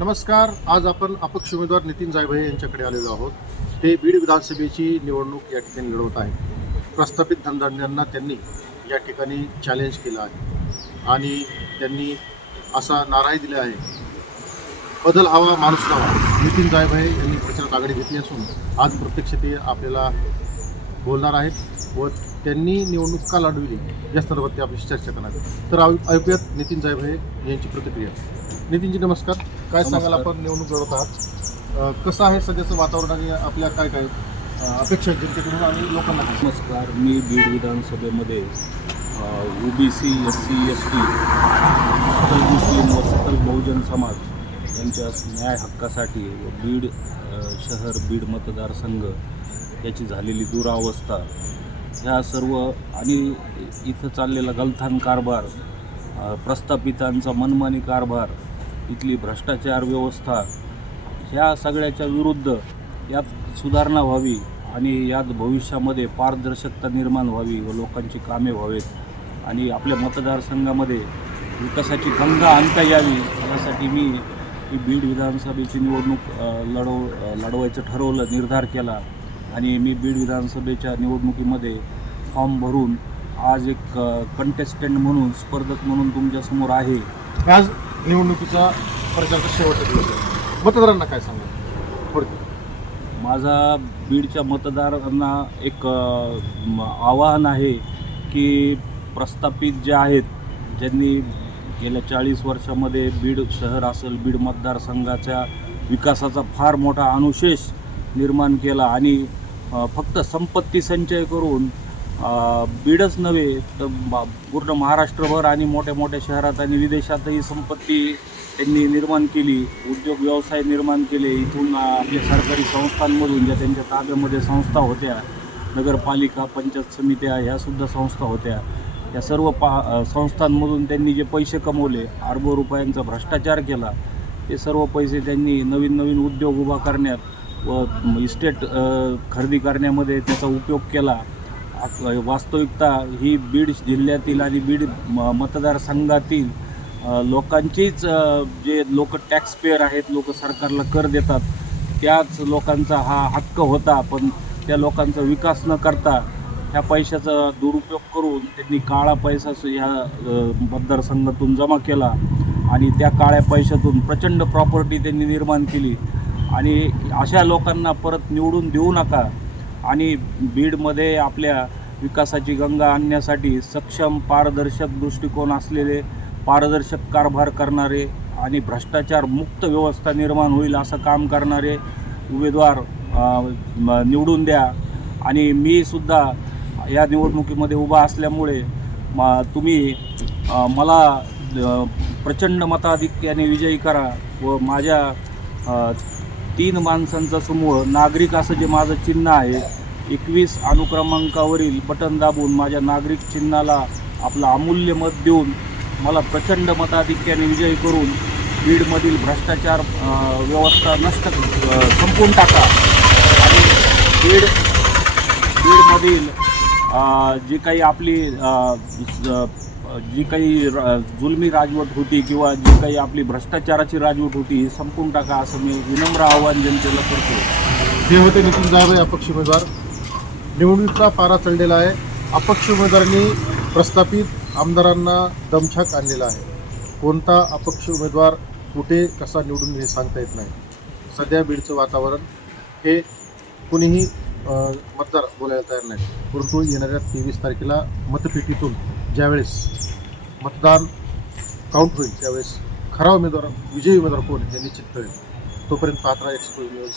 नमस्कार आज आपण अपक्ष उमेदवार नितीन जायभाई यांच्याकडे आलेलो आहोत. ते बीड विधानसभेची निवडणूक या ठिकाणी लढवत आहेत. प्रस्थापित धनधान्यांना त्यांनी या ठिकाणी चॅलेंज केलं आहे. आणि त्यांनी असा नाराही दिला आहे. बदल हवा माणूस हवा. नितीन जायभाई यांनी प्रचारात आघाडी घेतली असून आज प्रत्यक्ष ते आपल्याला बोलणार आहेत व त्यांनी निवडणूक का लढविली या संदर्भात ते आपल्याशी चर्चा करणार तर ऐकूयात नितीन जायभाई यांची प्रतिक्रिया. नितीनजी नमस्कार. काय सांगाल. आपण निवडणूक लढवत आहात? कसं आहे सध्याचं वातावरण आणि आपल्या काय काय अपेक्षा जनतेकडून आणि लोकांना? नमस्कार. मी बीड विधानसभेमध्ये OBC S C S T सकल मुस्लिम व सकल बहुजन समाज यांच्या न्याय हक्कासाठी व बीड शहर बीड मतदारसंघ याची झालेली दुरावस्था ह्या सर्व आणि इथं चाललेला गलथान कारभार प्रस्थापितांचा मनमानी कारभार इथली भ्रष्टाचार व्यवस्था ह्या सगळ्याच्या विरुद्ध यात सुधारणा व्हावी आणि यात भविष्यामध्ये पारदर्शकता निर्माण व्हावी व लोकांची कामे व्हावेत आणि आपल्या मतदारसंघामध्ये विकासाची गंगा आणता यावी यासाठी मी ही बीड विधानसभेची निवडणूक लढव लढवायचं ठरवलं निर्धार केला. आणि मी बीड विधानसभेच्या निवडणुकीमध्ये फॉर्म भरून आज एक कंटेस्टंट म्हणून स्पर्धक म्हणून तुमच्यासमोर आहे. आज निवडणुकीचा प्रचाराचा शेवटचा दिवस आहे? मतदारांना काय थोडक्यात माझा बीडच्या मतदारांना एक आवाहन आहे की प्रस्थापित जे आहेत ज्यांनी गेल्या चाळीस वर्षामध्ये बीड शहर असेल बीड मतदारसंघाच्या विकासाचा फार मोठा अनुशेष निर्माण केला आणि फक्त संपत्ती संचय करून बीडच नव्हे तर बा- पूर्ण महाराष्ट्रभर आणि मोठ्या मोठ्या शहरात आणि विदेशातही संपत्ती त्यांनी निर्माण केली उद्योग व्यवसाय निर्माण केले. इथून आपल्या सरकारी संस्थांमधून ज्या त्यांच्या ताब्यामध्ये संस्था होत्या नगरपालिका पंचायत समित्या ह्यासुद्धा संस्था होत्या. या सर्व पा संस्थांमधून त्यांनी जे पैसे कमवले अरबो रुपयांचा भ्रष्टाचार केला ते सर्व पैसे त्यांनी नवीन नवीन उद्योग उभा करण्यात व इस्टेट खरेदी करण्यामध्ये त्याचा उपयोग केला. वास्तविकता ही बीड जिल्ह्यातील आणि बीड म- मतदारसंघातील लोकांचीच जे लोक टॅक्स पेअर आहेत लोक सरकारला कर देतात त्याच लोकांचा हा हक्क होता. पण त्या लोकांचा विकास न करता ह्या पैशाचा दुरुपयोग करून त्यांनी काळा पैसा ह्या मतदारसंघातून जमा केला. आणि त्या काळ्या पैशातून प्रचंड प्रॉपर्टी त्यांनी निर्माण केली. आणि अशा लोकांना परत निवडून देऊ नका. आणि बीडमध्ये आपल्या विकासाची गंगा आणण्यासाठी सक्षम पारदर्शक दृष्टिकोन असलेले पारदर्शक कारभार करणारे आणि भ्रष्टाचार मुक्त व्यवस्था निर्माण होईल असं काम करणारे उमेदवार निवडून द्या. आणि मी सुद्धा या निवडणुकीमध्ये उभा असल्यामुळे म तुम्ही मला प्रचंड मताधिक्याने विजयी करा व माझ्या तीन माणसांचा समूह नागरिक असं जे माझं चिन्ह आहे एकवीस अनुक्रमांकावरील बटन दाबून माझ्या नागरिक चिन्हाला आपलं अमूल्य मत देऊन मला प्रचंड मताधिक्याने विजयी करून बीडमधील भ्रष्टाचार व्यवस्था नष्ट संपून संपवून टाका. आणि बीड बीडमधील जी काही आपली जी काही रा जुलमी राजवट होती किंवा जी काही आपली भ्रष्टाचाराची राजवट होती ही संपून टाका असं मी विनम्र आव्हान जनतेला करतो. हे होते नितीन जायभाई अपक्ष उमेदवार. निवडणुकीचा पारा चढलेला आहे. अपक्ष उमेदवारांनी प्रस्थापित आमदारांना दमछाक आणलेला आहे. कोणता अपक्ष उमेदवार कुठे कसा निवडून हे सांगता येत नाही. सध्या बीडचं वातावरण हे कुणीही मतदार बोलायला तयार नाही. परंतु येणाऱ्या तेवीस तारखेला मतपेटीतून ज्यावेळेस मतदान काउंट होईल त्यावेळेस खरा उमेदवार विजयी उमेदवार कोण हे निश्चित करेल तोपर्यंत पात्रा राहा एक्सप्रेस न्यूज